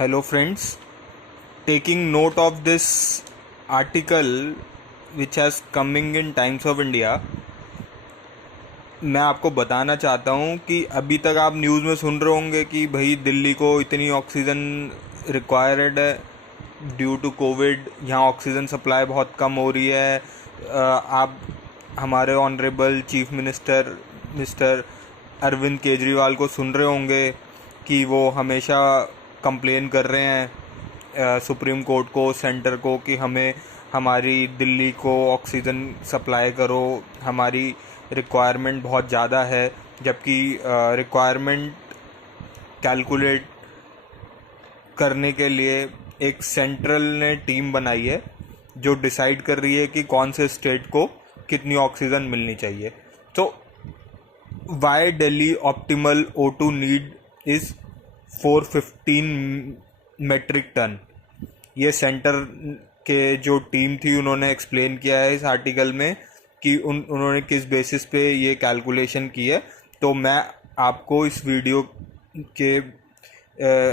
Hello friends, taking note of this article which has coming in Times of India, मैं आपको बताना चाहता हूँ कि अभी तक आप न्यूज़ में सुन रहे होंगे कि भाई दिल्ली को इतनी ऑक्सीजन रिक्वायर्ड है ड्यू टू कोविड, यहाँ ऑक्सीजन सप्लाई बहुत कम हो रही है। आप हमारे honourable chief minister mister Arvind Kejriwal को सुन रहे होंगे कि वो हमेशा कंप्लेन कर रहे हैं सुप्रीम कोर्ट को, सेंटर को, कि हमें हमारी दिल्ली को ऑक्सीजन सप्लाई करो, हमारी रिक्वायरमेंट बहुत ज़्यादा है। जबकि रिक्वायरमेंट कैलकुलेट करने के लिए एक सेंट्रल ने टीम बनाई है जो डिसाइड कर रही है कि कौन से स्टेट को कितनी ऑक्सीजन मिलनी चाहिए। तो why Delhi optimal O2 need is 415 metric ton. ये सेंटर के जो टीम थी उन्होंने एक्सप्लेन किया है इस आर्टिकल में कि उन्होंने किस बेसिस पे ये कैलकुलेशन की है। तो मैं आपको इस वीडियो के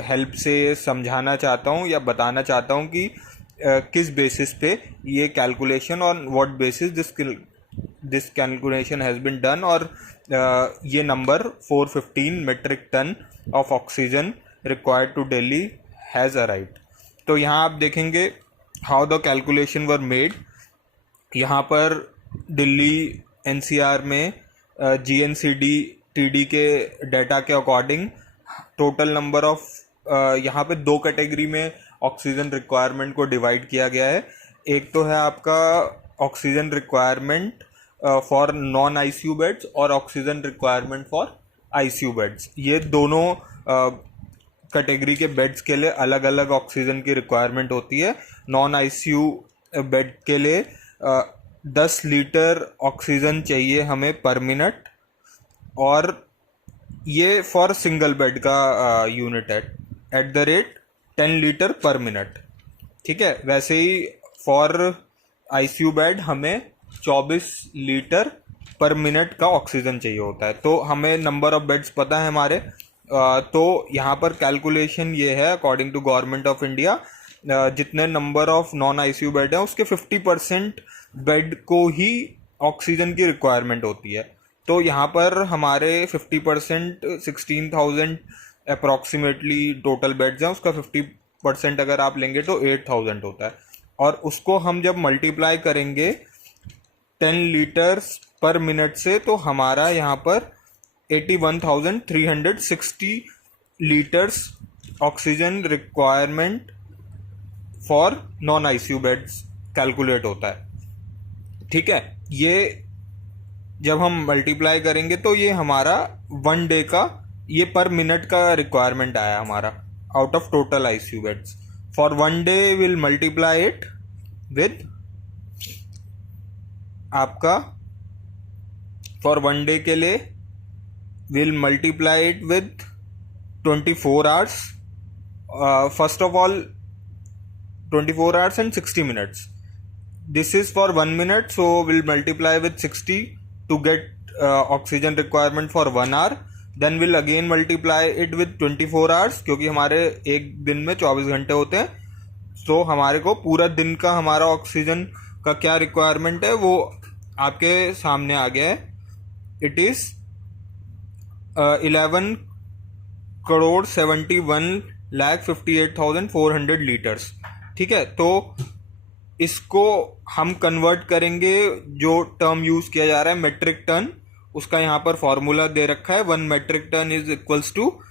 हेल्प से समझाना चाहता हूँ या बताना चाहता हूँ कि किस बेसिस पे ये calculation, on what basis this calculation has been done, और ये number 415 metric ton of oxygen required to Delhi has arrived. तो यहाँ आप देखेंगे how the calculation were made. यहाँ पर दिल्ली NCR में GNCD TD के डाटा के अकॉर्डिंग टोटल नंबर ऑफ, यहाँ पे दो कैटेगरी में ऑक्सीजन रिक्वायरमेंट को डिवाइड किया गया है। एक तो है आपका oxygen requirement for non ICU beds और oxygen requirement for ICU beds. ये दोनों कैटेगरी के बेड्स के लिए अलग अलग ऑक्सीजन की रिक्वायरमेंट होती है। नॉन ICU बेड के लिए 10 लीटर ऑक्सीजन चाहिए हमें पर मिनट, और ये फॉर सिंगल बेड का यूनिट है एट द रेट 10 लीटर पर मिनट। ठीक है, वैसे ही फॉर ICU बेड हमें 24 लीटर पर मिनट का ऑक्सीजन चाहिए होता है। तो हमें नंबर ऑफ बेड्स पता है हमारे। तो यहाँ पर कैलकुलेशन ये है according to government of India, जितने number of non ICU bed हैं उसके 50% बेड को ही ऑक्सीजन की रिक्वायरमेंट होती है। तो यहाँ पर हमारे 50% 16,000 अप्रॉक्सीमेटली टोटल बेड्स हैं, उसका 50% अगर आप लेंगे तो 8,000 होता है। और उसको हम जब मल्टीप्लाई करेंगे 10 लीटर्स पर मिनट से, तो हमारा यहाँ पर 81,360 litres oxygen requirement for non ICU beds calculate होता है। ठीक है, ये जब हम मल्टीप्लाई करेंगे तो ये हमारा 1 डे का, ये पर मिनट का रिक्वायरमेंट आया हमारा out of total ICU beds. For 1 day will multiply it with आपका, फॉर 1 डे के लिए will multiply it with 24 hours. First of all 24 hours and 60 minutes. This is for 1 minute, so we'll multiply with 60 to get oxygen requirement for 1 hour. Then we'll again multiply it with 24 hours, क्योंकि हमारे एक दिन में 24 घंटे होते हैं। So हमारे को पूरा दिन का हमारा ऑक्सीजन का क्या रिक्वायरमेंट है वो आपके सामने आ गया है। It is 11,71,58,400 litres. ठीक है, तो इसको हम कन्वर्ट करेंगे, जो टर्म यूज किया जा रहा है मेट्रिक टन, उसका यहाँ पर फॉर्मूला दे रखा है। 1 metric ton is equals to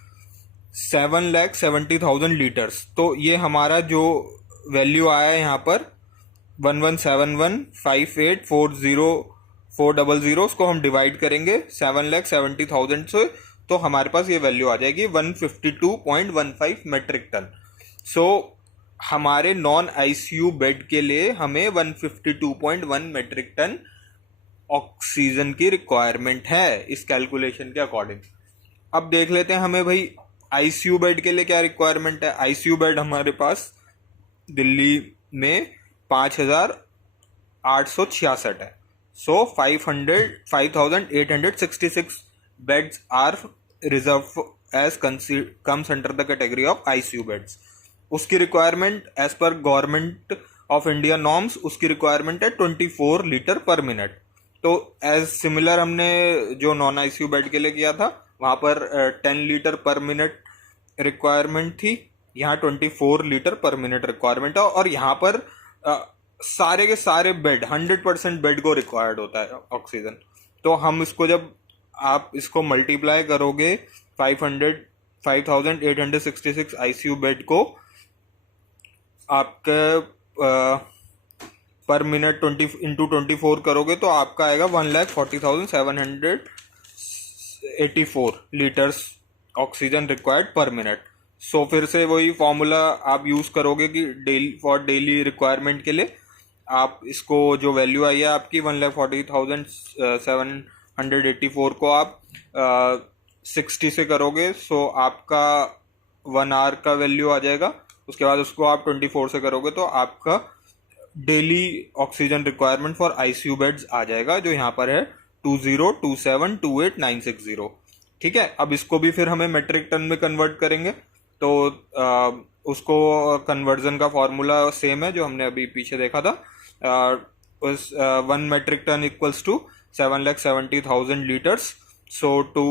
7,70,000 litres. तो ये हमारा जो वैल्यू आया है यहाँ पर 11715840,400, उसको हम डिवाइड करेंगे 7,70,000 से, तो हमारे पास ये वैल्यू आ जाएगी 152.15 मेट्रिक टन। सो हमारे नॉन ICU बेड के लिए हमें 152.1 मेट्रिक टन ऑक्सीजन की रिक्वायरमेंट है इस कैलकुलेशन के अकॉर्डिंग। अब देख लेते हैं हमें भाई ICU बेड के लिए क्या रिक्वायरमेंट है। ICU बेड हमारे पास दिल्ली में 5,866 है। So 5,866 beds are reserved as comes under the category of ICU beds. उसकी requirement as per government of India norms उसकी रिक्वायरमेंट है 24 लीटर पर मिनट। तो एज सिमिलर हमने जो नॉन आईसीयू बेड के लिए किया था वहां पर 10 लीटर पर मिनट रिक्वायरमेंट थी, यहाँ 24 लीटर पर मिनट रिक्वायरमेंट है। और यहाँ पर सारे के सारे बेड 100% बेड को रिक्वायर्ड होता है ऑक्सीजन। तो हम इसको जब आप इसको मल्टीप्लाई करोगे 5866 आईसीयू बेड को आपके पर मिनट 20 इंटू 24 करोगे तो आपका आएगा 1,40,784 litres oxygen required per minute. So फिर से वही फॉर्मूला आप यूज करोगे कि डेली रिक्वायरमेंट के लिए आप इसको जो वैल्यू आई है आपकी 1,40,784 को आप 60 से करोगे, सो आपका 1 आवर का वैल्यू आ जाएगा। उसके बाद उसको आप 24 से करोगे तो आपका daily oxygen requirement for ICU beds आ जाएगा, जो यहाँ पर है 202728,960। ठीक है, अब इसको भी फिर हमें मेट्रिक टन में कन्वर्ट करेंगे तो उसको कन्वर्जन का फॉर्मूला सेम है जो हमने अभी पीछे देखा था। उस 1 metric ton equals to 7,70,000 litres. So to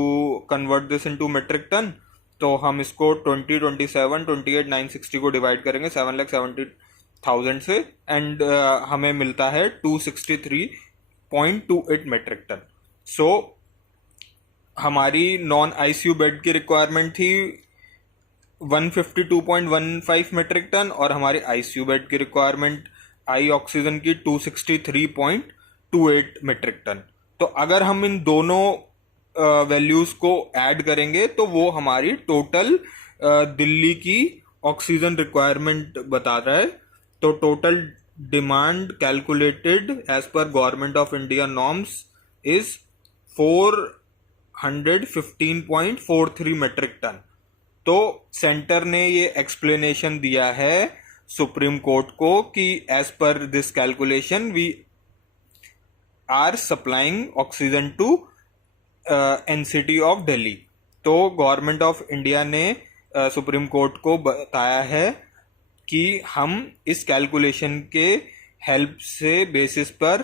convert this into metric ton तो हम इसको 28,960 को डिवाइड करेंगे 7,70,000 से एंड हमें मिलता है 263.28 मेट्रिक टन। सो हमारी नॉन आईसीयू बेड की रिक्वायरमेंट थी 152.15 मेट्रिक टन और हमारी आईसीयू बेड की रिक्वायरमेंट आई ऑक्सीजन की 263.28 मेट्रिक टन। तो अगर हम इन दोनों वैल्यूज को ऐड करेंगे तो वो हमारी टोटल दिल्ली की ऑक्सीजन रिक्वायरमेंट बता रहा है। तो total demand calculated as per government of India norms is 415.43 metric ton. तो सेंटर ने ये एक्सप्लेनेशन दिया है सुप्रीम कोर्ट को कि as per this calculation we are supplying oxygen to NCT of Delhi. तो गवर्नमेंट ऑफ इंडिया ने सुप्रीम कोर्ट को बताया है कि हम इस कैलकुलेशन के हेल्प से बेसिस पर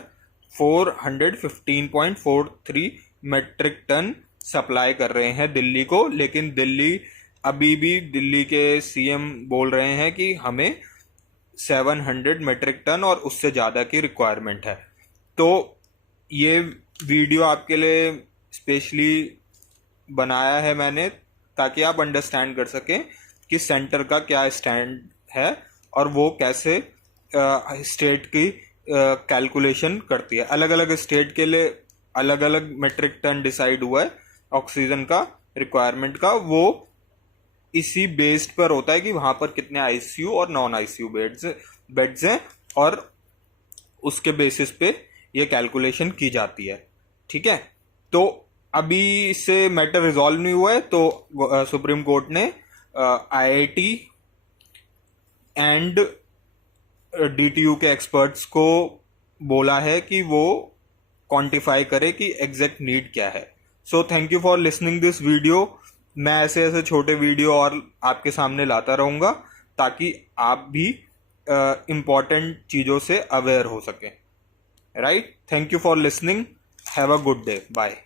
415.43 मेट्रिक टन सप्लाई कर रहे हैं दिल्ली को। लेकिन दिल्ली अभी भी दिल्ली के सीएम बोल रहे हैं कि हमें 700 मेट्रिक टन और उससे ज़्यादा की रिक्वायरमेंट है। तो ये वीडियो आपके लिए स्पेशली बनाया है मैंने ताकि आप अंडरस्टैंड कर सकें कि सेंटर का क्या स्टैंड है और वो कैसे स्टेट की कैलकुलेशन करती है। अलग अलग स्टेट के लिए अलग अलग मेट्रिक टन डिसाइड हुआ है ऑक्सीजन का रिक्वायरमेंट का, वो इसी बेस्ड पर होता है कि वहां पर कितने आईसीयू और नॉन आईसीयू बेड्स हैं और उसके बेसिस पे ये कैलकुलेशन की जाती है। ठीक है, तो अभी इससे मैटर रिजॉल्व नहीं हुआ है तो सुप्रीम कोर्ट ने आईआईटी एंड डीटीयू के एक्सपर्ट्स को बोला है कि वो क्वांटिफाई करे कि एग्जैक्ट नीड क्या है। So thank you for listening this video. मैं ऐसे ऐसे छोटे वीडियो और आपके सामने लाता रहूँगा ताकि आप भी इम्पॉर्टेंट चीज़ों से अवेयर हो सकें। Right, thank you for listening, have a good day, bye.